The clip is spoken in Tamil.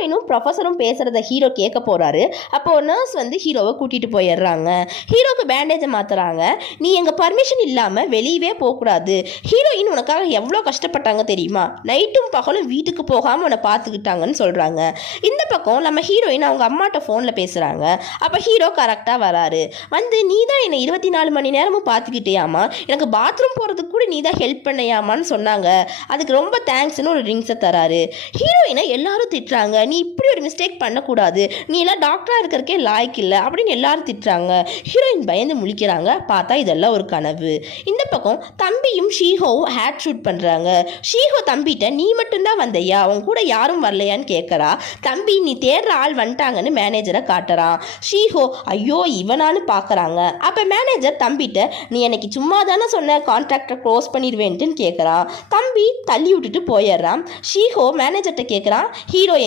ஹீரோயினும் ப்ரொஃபஸரும் பேசுகிறத ஹீரோ கேட்க போகிறாரு. அப்போது நர்ஸ் வந்து ஹீரோவை கூட்டிகிட்டு போயிடுறாங்க. ஹீரோக்கு பேண்டேஜை மாற்றுறாங்க. நீ எங்கள் பர்மிஷன் இல்லாமல் வெளியவே போகக்கூடாது. ஹீரோயின் உனக்காக எவ்வளோ கஷ்டப்பட்டாங்க தெரியுமா? நைட்டும் பகலும் வீட்டுக்கு போகாமல் உன்னை பார்த்துக்கிட்டாங்கன்னு சொல்கிறாங்க. இந்த பக்கம் நம்ம ஹீரோயின் அவங்க அம்மாட்ட ஃபோனில் பேசுகிறாங்க. அப்போ ஹீரோ கரெக்டாக வராரு. வந்து நீ தான் என்னை 24 மணி நேரமும் பார்த்துக்கிட்டேயாமா, எனக்கு பாத்ரூம் போகிறதுக்கு கூட நீ தான் ஹெல்ப் பண்ணையாமான்னு சொன்னாங்க, அதுக்கு ரொம்ப தேங்க்ஸ்னு ஒரு ரிங்ஸை தராரு. ஹீரோயினை எல்லாரும் திட்டுறாங்க. நீ இப்படி ஒரு மிஸ்டேக் பண்ணக்கூடாது, நீ எல்லாம் டாக்டராக இருக்கிறக்கே லாய்க்கு இல்லை அப்படின்னு எல்லாரும் திட்டுறாங்க. ஹீரோயின் பயந்து முழிக்கிறாங்க. பார்த்தா இதெல்லாம் ஒரு கனவு. இந்த பக்கம் தம்பியும் ஷீஹோவும் ஹேட் ஷூட் பண்ணுறாங்க. ஷீஹோ தம்பிகிட்ட நீ மட்டும்தான் வந்தையா, அவங்க கூட யாரும் வரலையான்னு கேட்குறா. தம்பி நீ தேடுற ஆள் வந்துட்டாங்கன்னு மேனேஜரை காட்டுறான். ஷீஹோ ஐயோ இவனான்னு பார்க்குறாங்க. அப்போ மேனேஜர் தம்பிகிட்ட நீ எனக்கு சும்மா தானே சொன்ன கான்ட்ராக்டை க்ளோஸ் பண்ணிடுவேன்ட்டுன்னு கேட்குறான். தம்பி தள்ளி விட்டுட்டு போயிடுறான். ஷீஹோ மேனேஜர்கிட்ட கேட்குறான், ஹீரோ